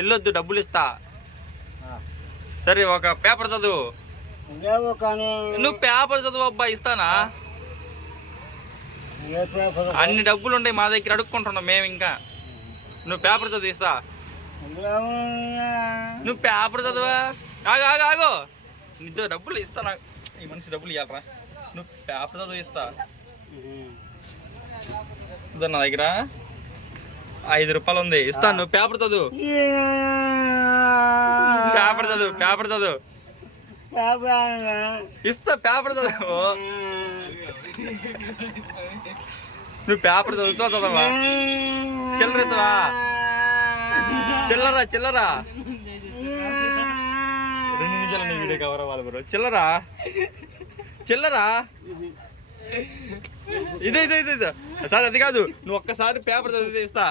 వెళ్ళొద్దు, డబ్బులు ఇస్తా. సరే ఒక పేపర్ చదువు. నువ్వు పేపర్ చదువు అబ్బా, ఇస్తానా? అన్ని డబ్బులు ఉన్నాయి మా దగ్గర, అడుక్కుంటున్నాం మేము. ఇంకా నువ్వు పేపర్ చదువు, ఇస్తా. నువ్వు పేపర్ చదువా? ఆగో ఆగో ఆగో, నీతో డబ్బులు ఇస్తా. నాకు ఈ మనిషి డబ్బులు ఇవ్వాలరా. నువ్వు పేపర్ చదువు, ఇస్తా. నా దగ్గర 5 రూపాయలు ఉంది, ఇస్తాను. నువ్వు పేపర్ చదువు. పేపర్ చదువు, పేపర్ చదువు, ఇస్తా. పేపర్ చదువు. నువ్వు పేపర్ చదువుతావు, చదవా? చిల్లర ఇస్తావా? చిల్లరా చిల్లరా. 2 నిమిషాలు నీ వీడియో కవర్ అవ్వాలి బ్రో. చిల్లరా చిల్లరా. ఇదే ఇదే ఇదే సార్, అది కాదు. నువ్వు ఒక్కసారి పేపర్ చదివితే ఇస్తా.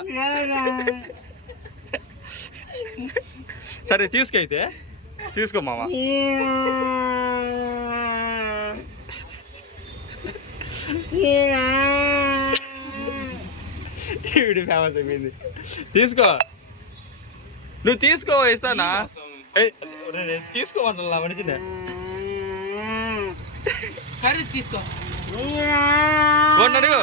సరే తీసుకో, అయితే తీసుకో మామ. వీడియో ఫేమస్ అయిపోయింది. తీసుకో, నువ్వు తీసుకో, ఇస్తానా? తీసుకోమంటా మనిషిని. తీసుకో, అడుగు.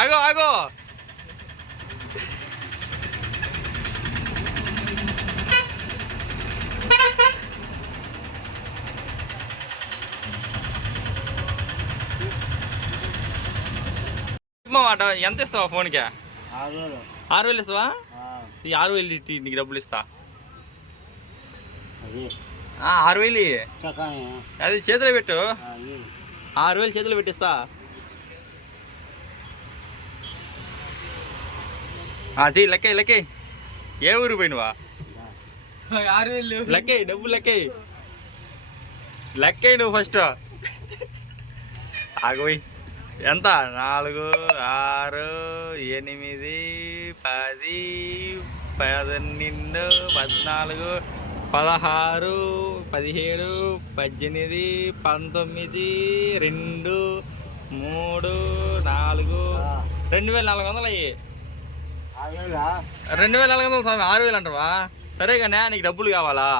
ఆగో ఆగో. మాట ఎంత ఇస్తావా ఫోన్కి? 6,000 ఇస్తావా? ఈ 6,000 నీకు డబ్బులు ఇస్తా. 6,000 అది చేతిలో పెట్టు. 6,000 చేతిలో పెట్టిస్తా. అది లెక్క లెక్క. ఏ ఊరు పోయినవా? 6,000 లెక్క, డబ్బులు లెక్క లెక్క. నువ్వు ఫస్ట్ ఆగోయ్. ఎంత? 4, 6, 8, 10, 12, 14, 16, 17, 18, 19, 2, 3, 4, 2,400 అయ్యి. 2,400 స్వామి. 6,000 అంటావా? సరే కానీ నీకు డబ్బులు కావాలా?